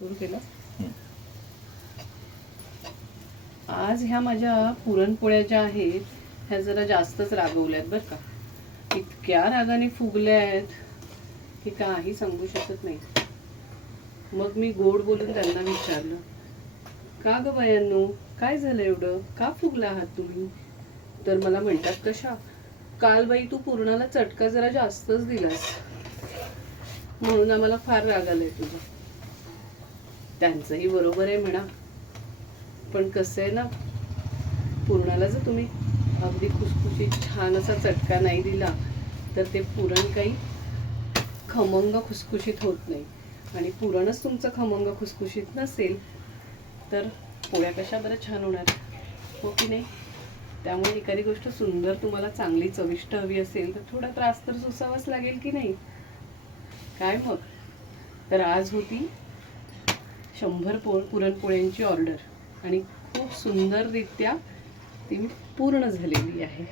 सुरू केलं. आज ह्या माझ्या पुरणपोळ्या ज्या आहेत ह्या जरा जास्तच रागवल्यात बरं का. इतक्या रागाने फुगल्या आहेत की काही सांगू शकत नाही. मग मी गोड बोलून त्यांना विचारलं, का ग बायांनो, काय झालं एवढं, का फुगला आहात तुम्ही? तर मला म्हणतात, कशा, काल बाई तू पुरणाला चटका जरा जास्तच दिलास म्हणून आम्हाला फार राग आलाय तुझा. त्यांचंही बरोबर आहे म्हणा, पण कसं आहे ना, पुरणाला जर तुम्ही अगदी खुसखुशीत छान असा चटका नाही दिला तर ते पुरण काही खमंग खुसखुशीत होत नाही. आणि पुरणच तुमचं खमंग खुसखुशीत नसेल तर पोळ्या कशा बरं छान होणार, हो की नाही? त्यामुळे एखादी गोष्ट सुंदर तुम्हाला चांगली चविष्ट हवी असेल तर थोडा त्रास तर सोसावाच लागेल की नाही, काय मग? तर आज होती 100 पुरणपोळ्यांची ऑर्डर आणि खूप सुंदररित्या ती पूर्ण झालेली आहे.